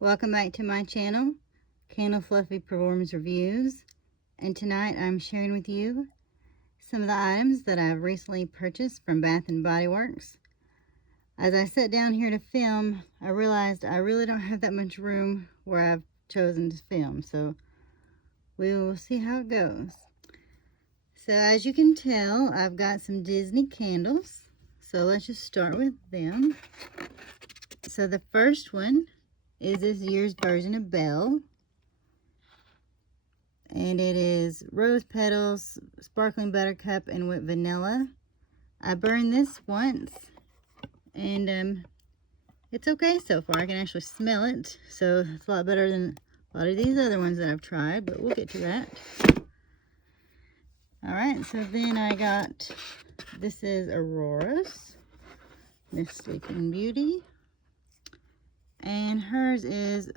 Welcome back to my channel, Candle Fluffy Performs Reviews, and tonight I'm sharing with you some of the items that I've recently purchased from Bath & Body Works. As I sat down here to film, I realized I really don't have that much room where I've chosen to film, so we will see how it goes. So as you can tell, I've got some Disney candles, so let's just start with them. So the first one is this year's version of Belle. And it is rose petals, sparkling buttercup, and whipped vanilla. I burned this once, and it's okay so far. I can actually smell it, so it's a lot better than a lot of these other ones that I've tried, but we'll get to that. Alright, so then I got, this is Aurora's, Miss Sleeping Beauty, and hers is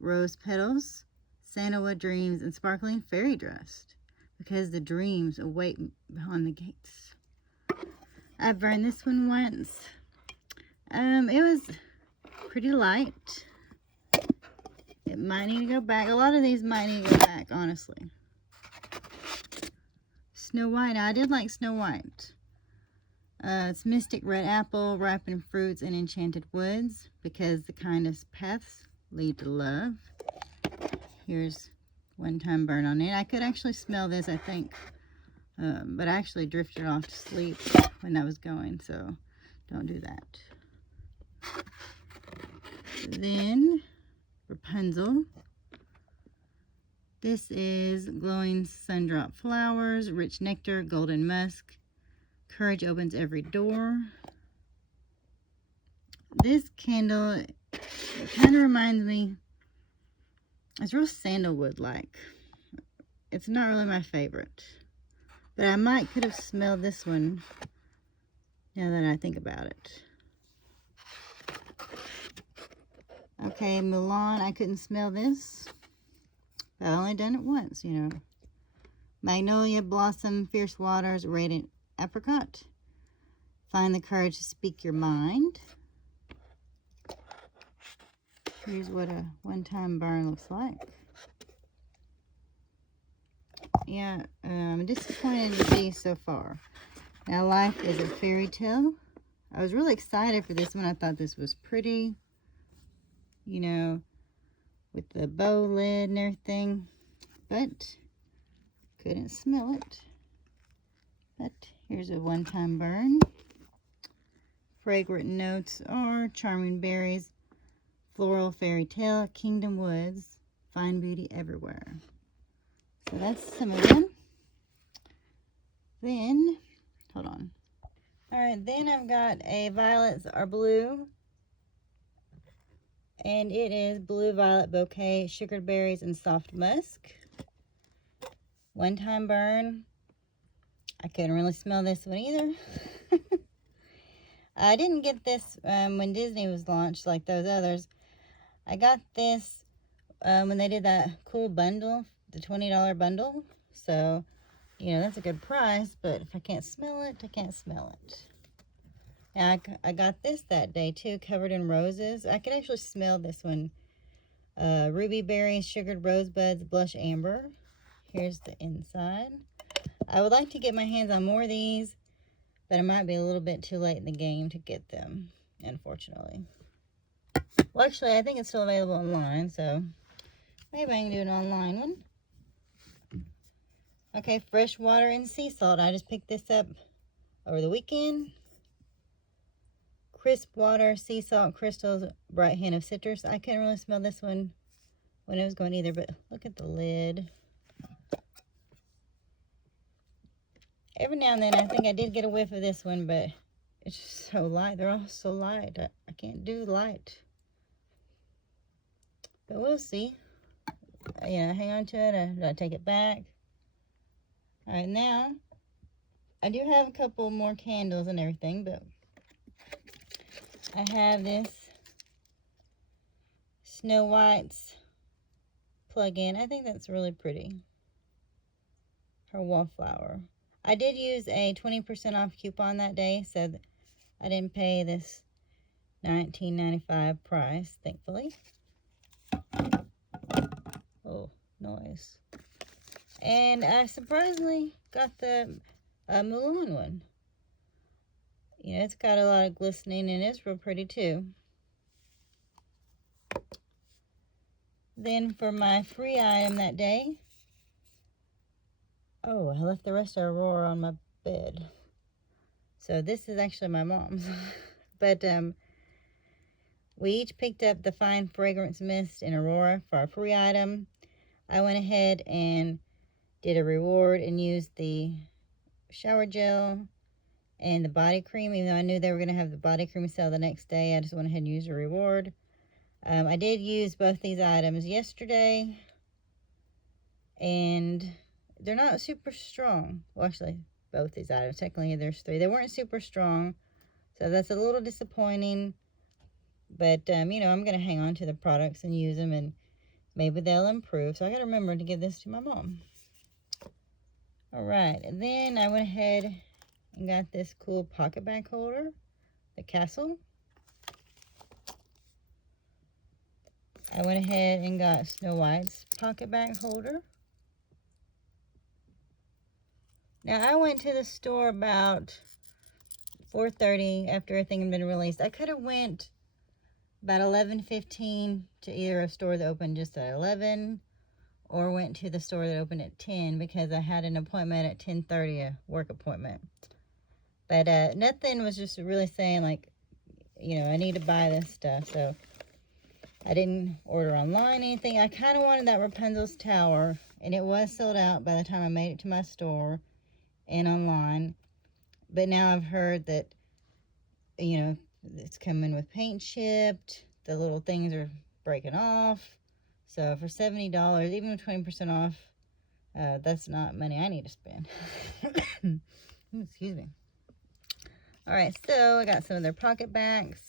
rose petals, sandalwood dreams, and sparkling fairy dust, because the dreams await behind the gates. I burned this one once. It was pretty light. It might need to go back. A lot of these might need to go back, honestly. Snow White. Now, I did like Snow White. It's Mystic Red Apple, Ripened Fruits, and Enchanted Woods, because the kindest paths lead to love. Here's one-time burn on it. I could actually smell this, I think, but I actually drifted off to sleep when I was going, so don't do that. Then Rapunzel. This is Glowing Sundrop Flowers, Rich Nectar, Golden Musk, Courage Opens Every Door. This candle, it kind of reminds me, it's real sandalwood-like. It's not really my favorite, but I could have smelled this one now that I think about it. Okay, Mulan, I couldn't smell this. I've only done it once, you know. Magnolia Blossom, Fierce Waters, Radiant Apricot. Find the courage to speak your mind. Here's what a one-time burn looks like. Yeah, I'm disappointed with these so far. Now, Life is a Fairy Tale. I was really excited for this one. I thought this was pretty, you know, with the bow lid and everything, but couldn't smell it. But here's a one-time burn. Fragrant notes are Charming Berries, Floral Fairy Tale, Kingdom Woods, Find Beauty Everywhere. So that's some of them. Then, hold on. Alright, then I've got a Violets Are Blue. And it is Blue Violet Bouquet, Sugared Berries, and Soft Musk. One-time burn. I couldn't really smell this one either. I didn't get this when Disney was launched like those others. I got this when they did that cool bundle, the $20 bundle. So, you know, that's a good price, but if I can't smell it, I can't smell it. Now, I got this that day too, Covered in Roses. I could actually smell this one. Ruby Berries, Sugared Rosebuds, Blush Amber. Here's the inside. I would like to get my hands on more of these, but it might be a little bit too late in the game to get them, unfortunately. Well, actually, I think it's still available online, so maybe I can do an online one. Okay, Fresh Water and Sea Salt. I just picked this up over the weekend. Crisp Water, Sea Salt, Crystals, Bright Hint of Citrus. I couldn't really smell this one when it was going either, but look at the lid. Every now and then, I think I did get a whiff of this one, but it's just so light. They're all so light. I can't do light. But we'll see. Yeah, hang on to it. Or I take it back. All right, now, I do have a couple more candles and everything, but I have this Snow White's plug-in. I think that's really pretty. Her wallflower. I did use a 20% off coupon that day, so I didn't pay this $19.95 price, thankfully. And I surprisingly got the Mulan one. You know, it's got a lot of glistening and it's real pretty too. Then for my free item that day, oh, I left the rest of Aurora on my bed. So this is actually my mom's. But we each picked up the Fine Fragrance Mist in Aurora for our free item. I went ahead and did a reward and used the shower gel and the body cream. Even though I knew they were going to have the body cream sale the next day, I just went ahead and used a reward. I did use both these items yesterday, and they're not super strong. Well, actually, both these items, technically there's 3. They weren't super strong, so that's a little disappointing. But, you know, I'm going to hang on to the products and use them, and maybe they'll improve. So I got to remember to give this to my mom. All right, and then I went ahead and got this cool pocket bag holder, the Castle. I went ahead and got Snow White's pocket bag holder. Now, I went to the store about 4:30 after everything had been released. I could have went about 11:15 to either a store that opened just at 11 or went to the store that opened at 10 because I had an appointment at 10:30, a work appointment. But nothing was just really saying, like, you know, I need to buy this stuff. So I didn't order online anything. I kind of wanted that Rapunzel's tower, and it was sold out by the time I made it to my store and online. But now I've heard that, you know, it's coming with paint shipped. The little things are breaking off. So for $70, even with 20% off, that's not money I need to spend. Excuse me. All right, so I got some of their pocket bags.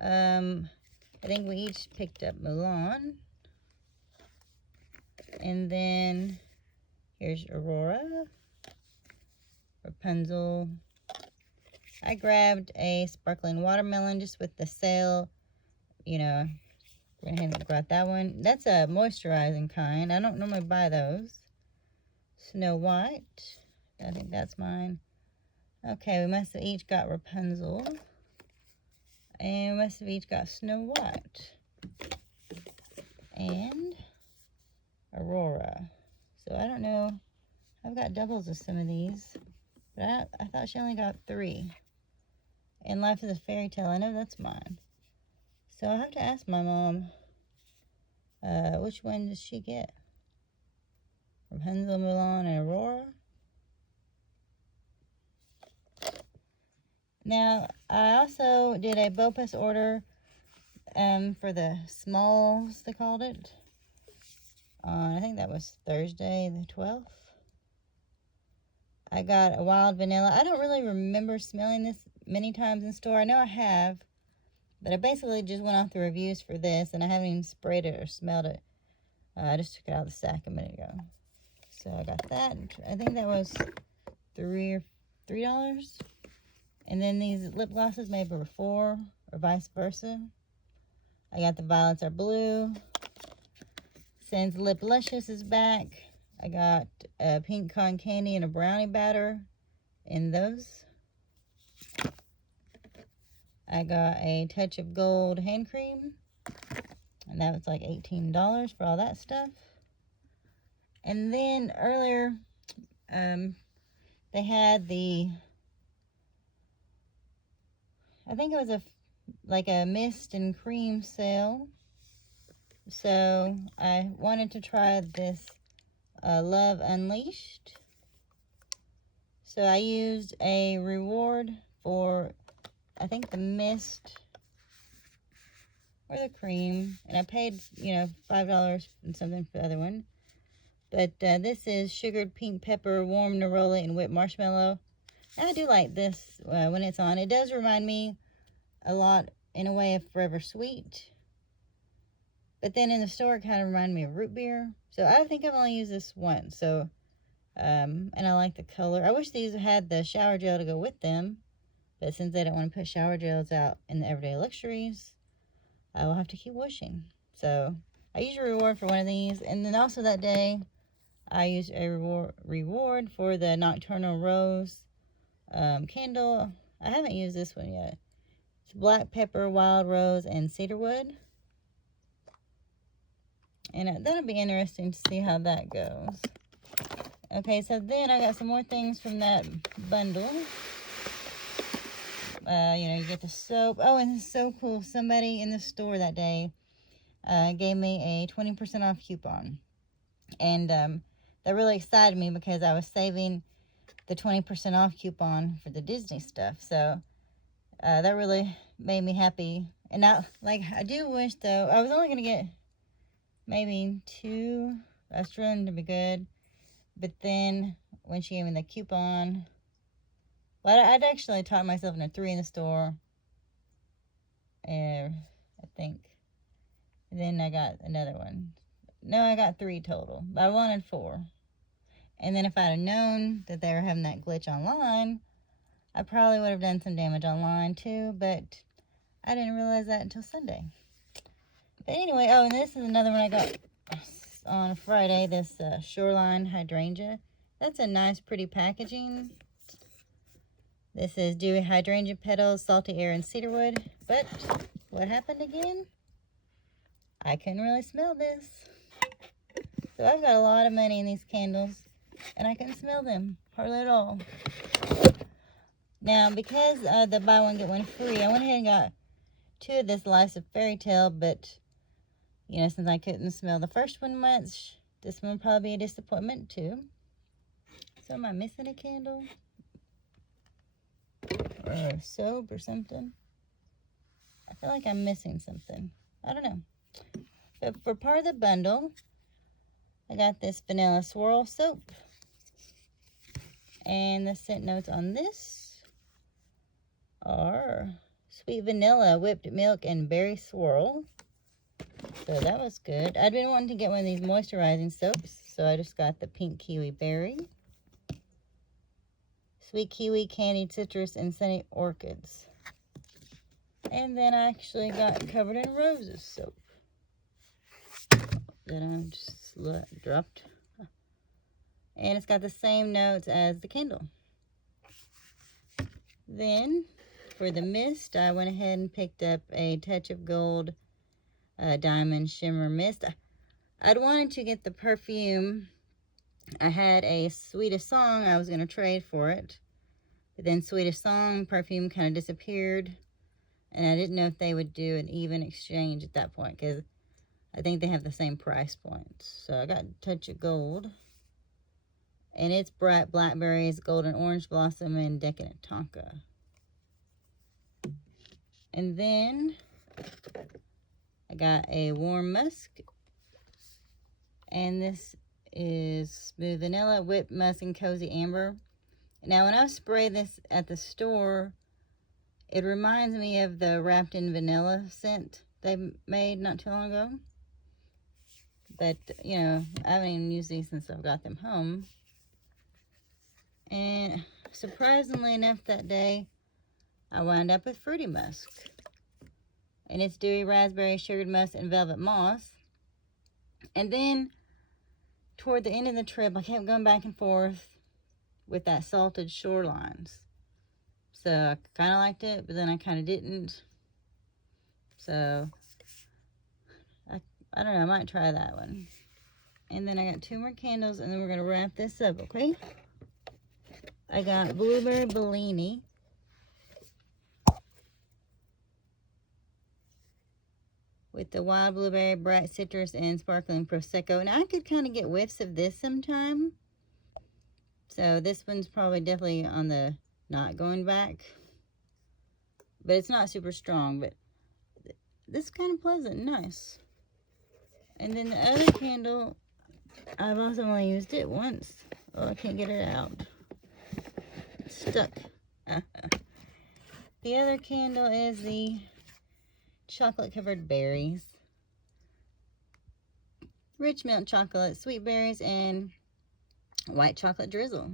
I think we each picked up Mulan. And then here's Aurora, Rapunzel. I grabbed a sparkling watermelon just with the sale. You know, went ahead and got that one. That's a moisturizing kind. I don't normally buy those. Snow White. I think that's mine. Okay, we must have each got Rapunzel. And we must have each got Snow White. And Aurora. So I don't know. I've got doubles of some of these. But I thought she only got 3. And Life is a Fairy Tale. I know that's mine. So I'll have to ask my mom, which one does she get? Rapunzel, Mulan, and Aurora? Now, I also did a BOPUS order for the smalls, they called it. I think that was Thursday the 12th. I got a wild vanilla. I don't really remember smelling this many times in store. I know I have, but I basically just went off the reviews for this, and I haven't even sprayed it or smelled it. I just took it out of the sack a minute ago. So I got that. I think that was $3. And then these lip glosses maybe were 4 or vice versa. I got the Violets Are Blue. Since Lip Luscious is back, I got a pink cotton candy and a brownie batter in those. I got a Touch of Gold hand cream, and that was like $18 for all that stuff. And then earlier, they had the, I think it was like a mist and cream sale. So I wanted to try this Love Unleashed. So I used a reward for, I think, the mist or the cream. And I paid, you know, $5 and something for the other one. But this is sugared pink pepper, warm neroli, and whipped marshmallow. And I do like this when it's on. It does remind me a lot, in a way, of Forever Sweet. But then in the store, it kind of reminded me of root beer. So I think I've only used this once. So, and I like the color. I wish these had the shower gel to go with them. But since they don't want to put shower gels out in the Everyday Luxuries, I will have to keep wishing. So I used a reward for one of these. And then also that day, I used a reward for the Nocturnal Rose candle. I haven't used this one yet. It's black pepper, wild rose, and cedarwood. And that'll be interesting to see how that goes. Okay, so then I got some more things from that bundle. You know, you get the soap. Oh, and it's so cool. Somebody in the store that day gave me a 20% off coupon. And that really excited me because I was saving the 20% off coupon for the Disney stuff. So that really made me happy. And now, like, I do wish, though, I was only going to get maybe 2. I was trying to be good. But then when she gave me the coupon, well, I'd actually talked myself into 3 in the store. I think. And then I got another one. No, I got 3 total. But I wanted 4. And then if I'd have known that they were having that glitch online, I probably would have done some damage online too. But I didn't realize that until Sunday. But anyway, oh, and this is another one I got on Friday. This Shoreline Hydrangea. That's a nice, pretty packaging. This is dewy hydrangea petals, salty air, and cedarwood. But what happened again? I couldn't really smell this. So I've got a lot of money in these candles, and I couldn't smell them hardly at all. Now, because the buy one get one free, I went ahead and got 2 of this Life's a Fairy Tale. But you know, since I couldn't smell the first one much, this one will probably be a disappointment too. So am I missing a candle? Or a soap or something? I feel like I'm missing something. I don't know. But for part of the bundle, I got this Vanilla Swirl soap. And the scent notes on this are sweet vanilla, whipped milk, and berry swirl. So that was good. I'd been wanting to get one of these moisturizing soaps, so I just got the pink kiwi berry, sweet kiwi, candied citrus, and sunny orchids. And then I actually got Covered in Roses soap that I just dropped. And it's got the same notes as the Kindle. Then for the mist, I went ahead and picked up a Touch of Gold Diamond Shimmer Mist. I'd wanted to get the perfume. I had a Sweetest Song I was going to trade for it. But then Sweetest Song perfume kind of disappeared. And I didn't know if they would do an even exchange at that point, because I think they have the same price points. So I got Touch of Gold. And it's bright blackberries, golden orange blossom, and decadent tonka. And then I got a warm musk. And this is smooth vanilla, whipped musk, and cozy amber. Now, when I spray this at the store, it reminds me of the Wrapped in Vanilla scent they made not too long ago. But, you know, I haven't even used these since I've got them home. And surprisingly enough that day, I wound up with Fruity Musk. And it's dewy raspberry, sugared musk, and velvet moss. And then, toward the end of the trip, I kept going back and forth with that Salted Shorelines. So I kind of liked it, but then I kind of didn't. So I don't know, I might try that one. And then I got 2 more candles, and then we're going to wrap this up, okay? I got Blueberry Bellini. With the wild blueberry, bright citrus, and sparkling Prosecco. Now, I could kind of get whiffs of this sometime. So this one's probably definitely on the not going back. But it's not super strong, but this is kind of pleasant and nice. And then the other candle, I've also only used it once. Oh, I can't get it out. It's stuck. The other candle is the chocolate covered berries. Rich milk chocolate, sweet berries, and white chocolate drizzle.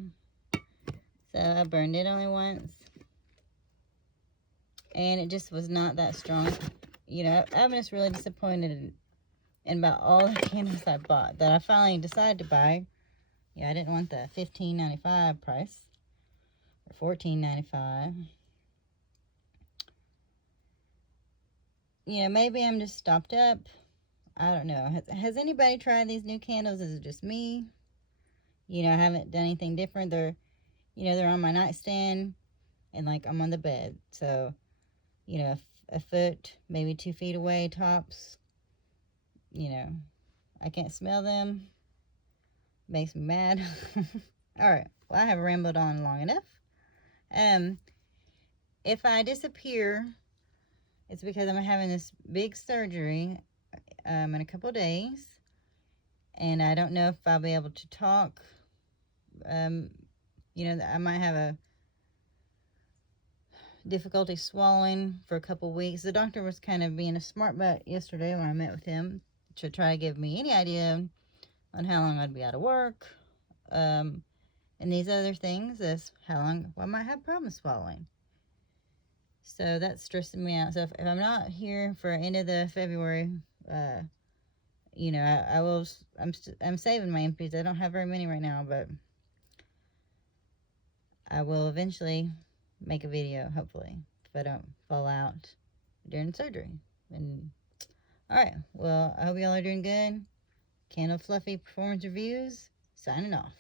So I burned it only once. And it just was not that strong. You know, I'm just really disappointed in about all the candles I bought that I finally decided to buy. Yeah, I didn't want the $15.95 price, or $14.95. You know, maybe I'm just stopped up. I don't know. Has anybody tried these new candles? Is it just me? You know, I haven't done anything different. They're on my nightstand, and like I'm on the bed. So, you know, a foot, maybe 2 feet away tops. You know, I can't smell them. Makes me mad. All right. Well, I have rambled on long enough. If I disappear, it's because I'm having this big surgery in a couple days, and I don't know if I'll be able to talk. I might have a difficulty swallowing for a couple weeks. The doctor was kind of being a smart butt yesterday when I met with him to try to give me any idea on how long I'd be out of work. And these other things is how long I might have problems swallowing. So that's stressing me out. So if I'm not here for end of the February, I will. I'm saving my empties. I don't have very many right now, but I will eventually make a video, hopefully, if I don't fall out during surgery. And all right, well, I hope y'all are doing good. Candle Fluffy Performance Reviews signing off.